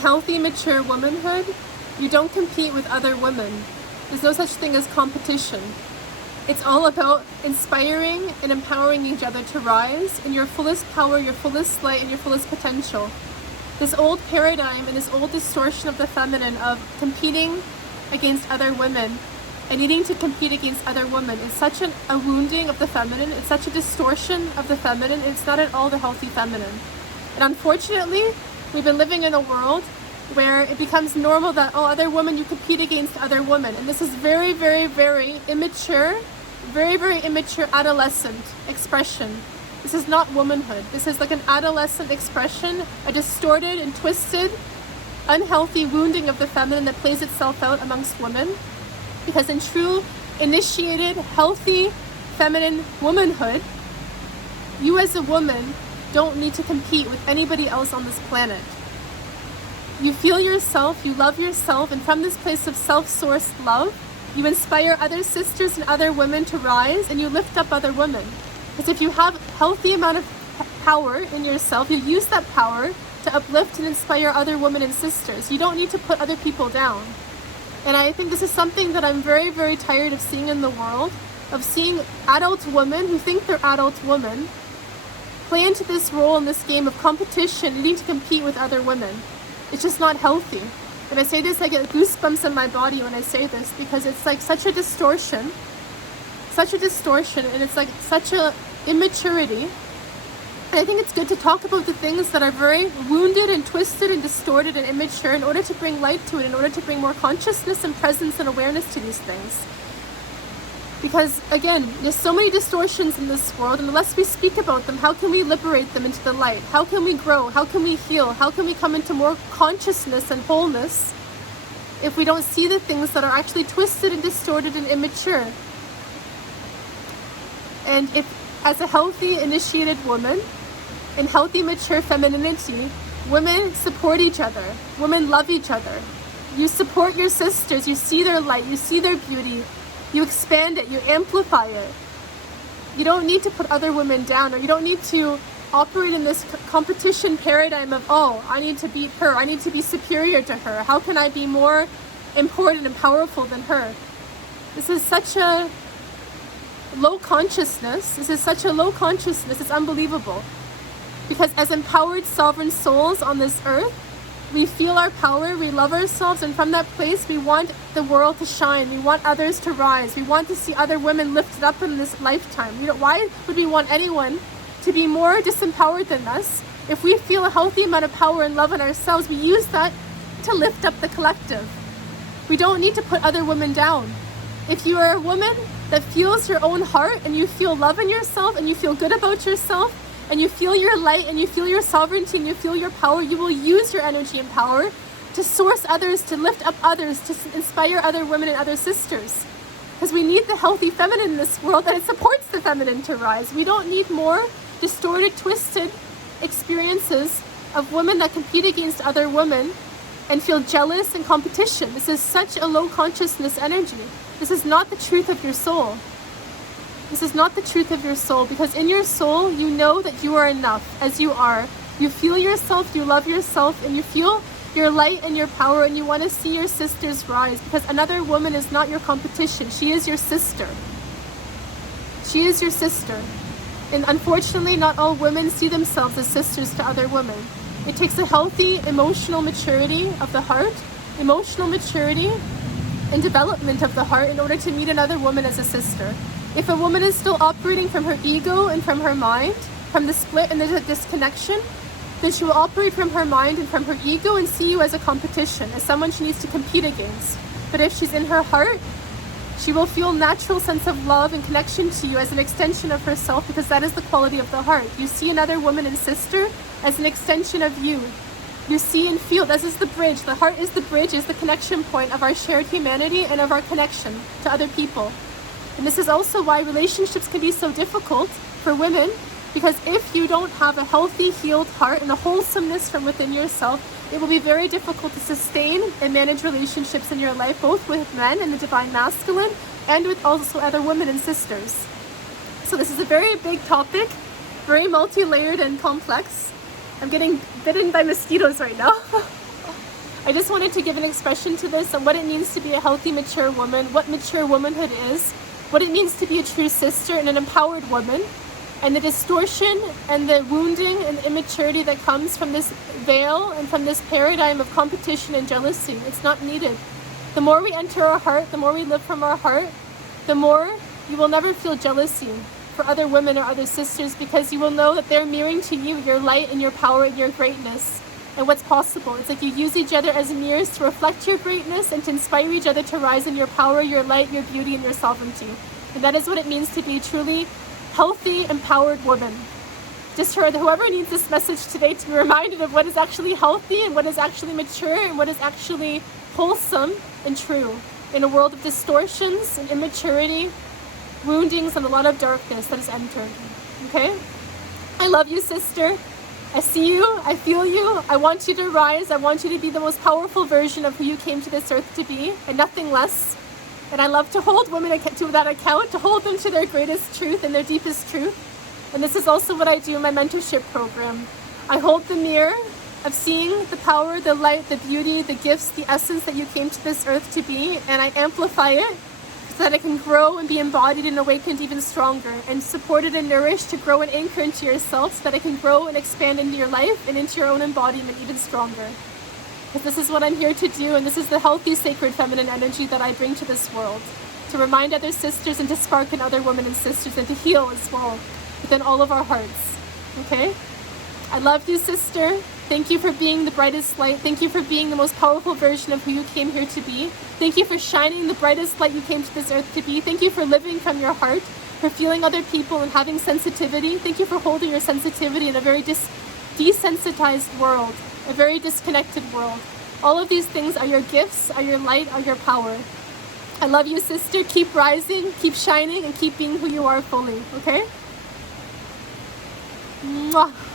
healthy, mature womanhood, you don't compete with other women. There's no such thing as competition. It's all about inspiring and empowering each other to rise in your fullest power, your fullest light, and your fullest potential. This old paradigm and this old distortion of the feminine of competing against other women and needing to compete against other women is such a wounding of the feminine. It's such a distortion of the feminine. It's not at all the healthy feminine. And unfortunately, we've been living in a world where it becomes normal that, oh, other women, you compete against other women. And this is very, very, very immature, very, very immature adolescent expression. This is not womanhood. This is like an adolescent expression, a distorted and twisted, unhealthy wounding of the feminine that plays itself out amongst women. Because in true, initiated, healthy, feminine womanhood, you as a woman don't need to compete with anybody else on this planet. You feel yourself, you love yourself, and from this place of self-sourced love, you inspire other sisters and other women to rise, and you lift up other women. Because if you have a healthy amount of power in yourself, you use that power to uplift and inspire other women and sisters. You don't need to put other people down. And I think this is something that I'm very, very tired of seeing in the world, of seeing adult women who think they're adult women play into this role in this game of competition, needing to compete with other women. It's just not healthy. And I say this, I get goosebumps in my body when I say this, because it's like such a distortion, and it's like such a immaturity. And I think it's good to talk about the things that are very wounded and twisted and distorted and immature in order to bring light to it, in order to bring more consciousness and presence and awareness to these things. Because again, there's so many distortions in this world, and unless we speak about them, how can we liberate them into the light? How can we grow? How can we heal? How can we come into more consciousness and wholeness if we don't see the things that are actually twisted and distorted and immature? And if, as a healthy, initiated woman, in healthy, mature femininity, women support each other. Women love each other. You support your sisters. You see their light. You see their beauty. You expand it. You amplify it. You don't need to put other women down, or you don't need to operate in this competition paradigm of, oh, I need to beat her. I need to be superior to her. How can I be more important and powerful than her? This is such a low consciousness. It's unbelievable. Because as empowered sovereign souls on this earth, we feel our power, we love ourselves, and from that place we want the world to shine. We want others to rise. We want to see other women lifted up in this lifetime. Why would we want anyone to be more disempowered than us? If we feel a healthy amount of power and love in ourselves, we use that to lift up the collective. We don't need to put other women down. If you are a woman that feels your own heart, and you feel love in yourself, and you feel good about yourself, and you feel your light, and you feel your sovereignty, and you feel your power, you will use your energy and power to source others, to lift up others, to inspire other women and other sisters. Because we need the healthy feminine in this world, and it supports the feminine to rise. We don't need more distorted, twisted experiences of women that compete against other women and feel jealous and competition. This is such a low consciousness energy. This is not the truth of your soul. This is not the truth of your soul, because in your soul, you know that you are enough as you are. You feel yourself, you love yourself, and you feel your light and your power, and you want to see your sisters rise, because another woman is not your competition. She is your sister. She is your sister. And unfortunately, not all women see themselves as sisters to other women. It takes a healthy emotional maturity of the heart, emotional maturity and development of the heart in order to meet another woman as a sister. If a woman is still operating from her ego and from her mind, from the split and the disconnection, then she will operate from her mind and from her ego and see you as a competition, as someone she needs to compete against. But if she's in her heart, she will feel natural sense of love and connection to you as an extension of herself, because that is the quality of the heart. You see another woman and sister as an extension of you. You see and feel, this is the bridge. The heart is the bridge, is the connection point of our shared humanity and of our connection to other people. And this is also why relationships can be so difficult for women, because if you don't have a healthy, healed heart and a wholesomeness from within yourself, it will be very difficult to sustain and manage relationships in your life, both with men and the divine masculine, and with also other women and sisters. So this is a very big topic, very multi-layered and complex. I'm getting bitten by mosquitoes right now. I just wanted to give an expression to this and what it means to be a healthy, mature woman, what mature womanhood is, what it means to be a true sister and an empowered woman, and the distortion and the wounding and immaturity that comes from this veil and from this paradigm of competition and jealousy. It's not needed. The more we enter our heart, the more we live from our heart, the more you will never feel jealousy for other women or other sisters, because you will know that they're mirroring to you your light and your power and your greatness and what's possible. It's like you use each other as mirrors to reflect your greatness and to inspire each other to rise in your power, your light, your beauty, and your sovereignty. And that is what it means to be a truly healthy, empowered woman. Just for whoever needs this message today to be reminded of what is actually healthy and what is actually mature and what is actually wholesome and true in a world of distortions and immaturity, woundings, and a lot of darkness that has entered. Okay? I love you, sister. I see you, I feel you, I want you to rise, I want you to be the most powerful version of who you came to this earth to be, and nothing less. And I love to hold women to that account, to hold them to their greatest truth and their deepest truth. And this is also what I do in my mentorship program. I hold the mirror of seeing the power, the light, the beauty, the gifts, the essence that you came to this earth to be, and I amplify it so that it can grow and be embodied and awakened even stronger, and supported and nourished to grow and anchor into yourself so that it can grow and expand into your life and into your own embodiment even stronger. Because this is what I'm here to do, and this is the healthy, sacred feminine energy that I bring to this world, to remind other sisters and to spark in other women and sisters and to heal as well within all of our hearts. Okay? I love you, sister. Thank you for being the brightest light. Thank you for being the most powerful version of who you came here to be. Thank you for shining the brightest light you came to this earth to be. Thank you for living from your heart, for feeling other people and having sensitivity. Thank you for holding your sensitivity in a very desensitized world, a very disconnected world. All of these things are your gifts, are your light, are your power. I love you, sister. Keep rising, keep shining, and keep being who you are fully, okay? Mwah.